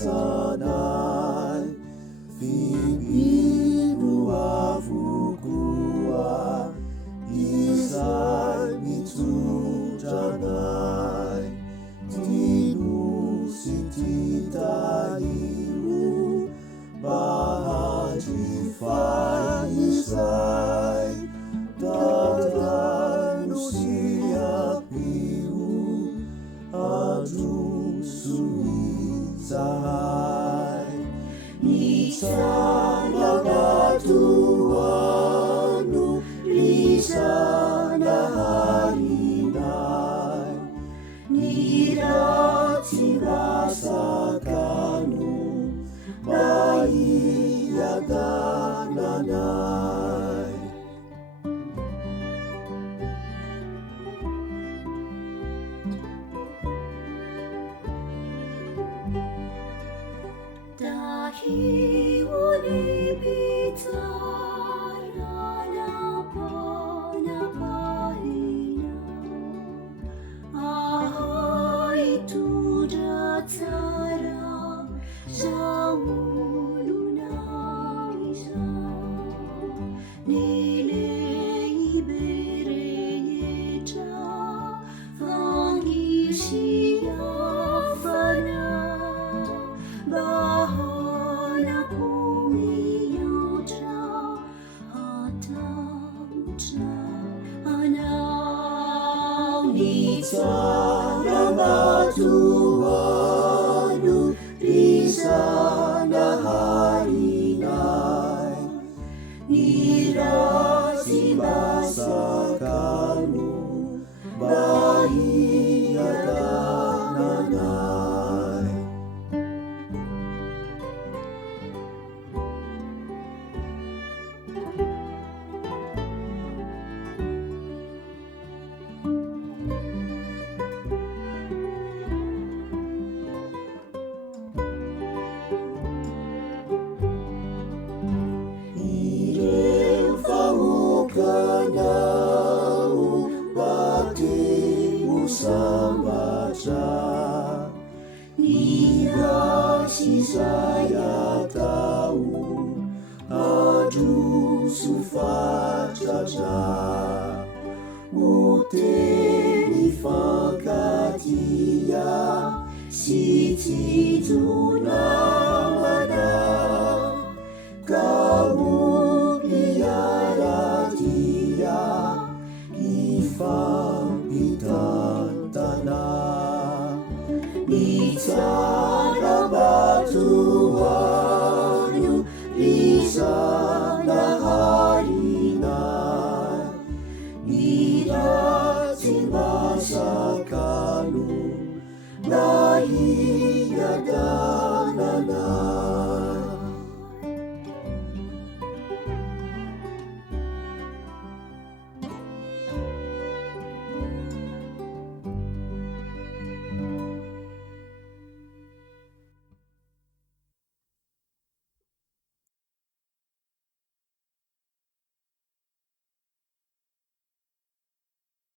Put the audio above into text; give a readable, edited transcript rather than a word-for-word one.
sanay Bibiro avokoa izay mitsotranay Tinosy ty tairo mahandrifay izay Dadano sy apio androso izahay Itsanagatuano risanaharinay Niratirasakano maiyagananay Dahiwani bitara panapahina Ahai tudatara Zamulunaiza Nilei bereyeja Vangisiafana Bahana pumiyotra Hatautra Anaw Nitsanagatuano risanaharinay Nirasibasakano maiyagananay Ireu vahoakanao batemo sambatra Ny rasy izay atao androso fatratra Ho teny fankatia sy tijona